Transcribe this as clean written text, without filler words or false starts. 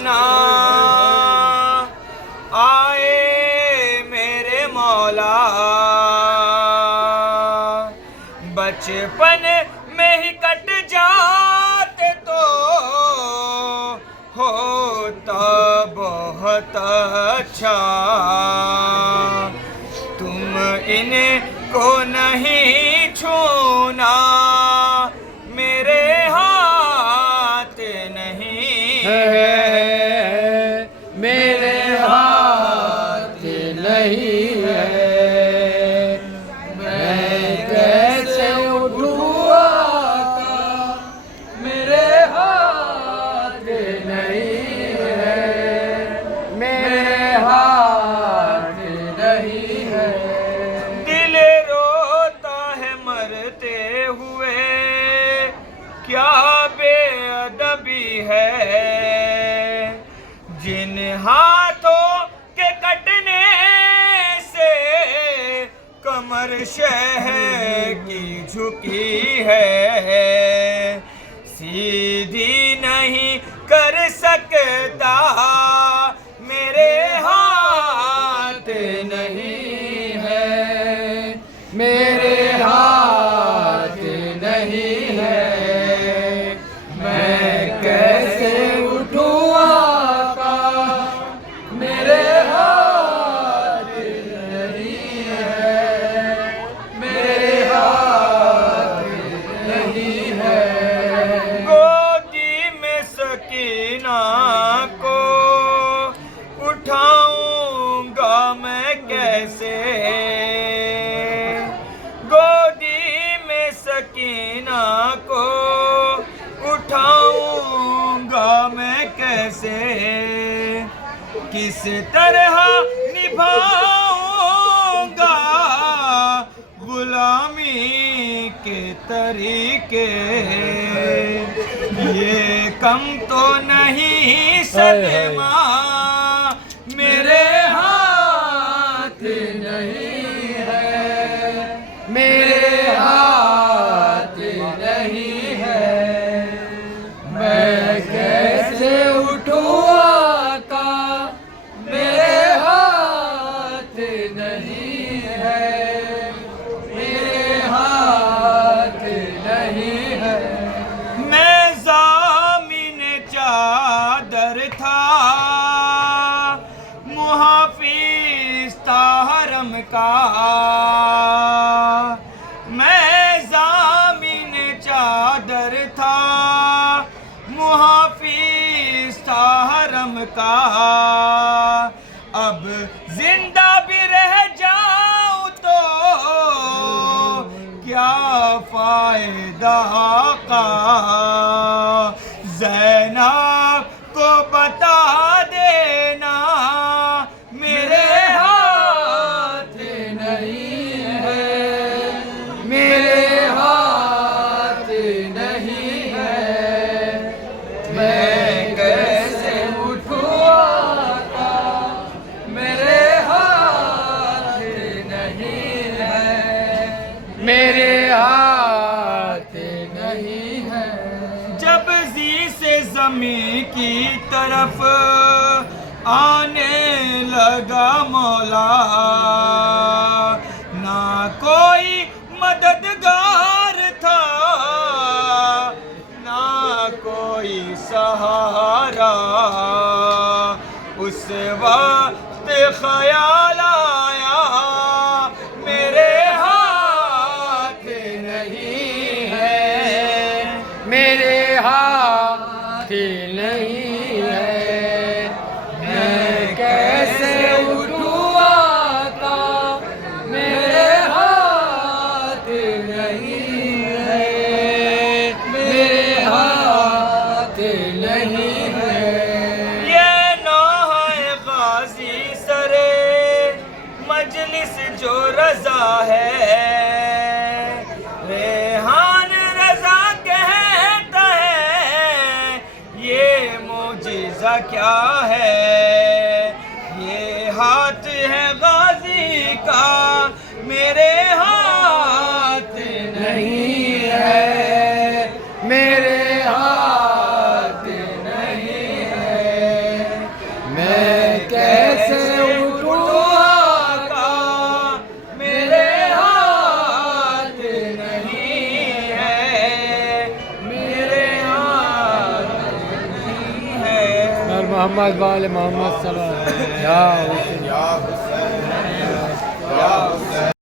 ना आए मेरे मौला। बचपन में ही कट जाते तो होता बहुत अच्छा। तुम इनको नहीं छूना, मेरे हाथ नहीं है, मेरे हाथ नहीं है। मैं कैसे उठूँ आका, मेरे हाथ नहीं है, मेरे हाथ नहीं है। दिल रोता है मरते हुए, क्या बेअदबी है। जिन हाथों के कटने से कमर शह की झुकी है, सीधी नहीं कर सकता, मेरे हाथ नहीं है, मेरे हाथ नहीं है। मैं कैसे उठूँ आका, मेरे हाथ नहीं है, मेरे हाथ नहीं है। गोदी में सकीना को उठाऊंगा मैं कैसे, गोदी में सकीना को उठाऊंगा मैं कैसे। किस तरह निभाऊंगा गुलामी के तरीके, ये कम तो नहीं सदमा, मेरे हाथ नहीं है, मेरे हाथ नहीं है। मैं कैसे उठूँ आका, मेरे हाथ नहीं है, मेरे हाथ नहीं है। मैं ज़ामिन चादर था, मुहाफिज था हरम का। मैं ज़ामिन चादर था, मुहाफिज था हरम का। अब जिंदा भी रह जाऊं तो क्या फायदा का। ज़ैनब को बता देना, मेरे हाथ नहीं है, मेरे हाथ नहीं है। मैं कैसे उठूँ आका, मेरे हाथ नहीं है, मेरे हाथ नहीं है। जब जी से ज़मीं की तरफ आने लगा मौला, ना कोई मददगार था, ना कोई सहारा। उस वक्त ख्याल आया, मेरे हाथ नहीं है, मेरे हाथ नहीं है। मैं कैसे उठूँ आका, मेरे हाथ नहीं है, मेरे हाथ नहीं है। ये नौहाए गाजी सरे मजलिस जो रजा है, रेहान रजा कहता है, ये मोजिज़ा क्या है। ये हाथ है गाजी का, मेरे हाथ नहीं है, मेरे हाथ नहीं है। मोहम्मद वाले मोहम्मद सल्लल्लाहु अलैहि वसल्लम। या हुसैन, या हुसैन।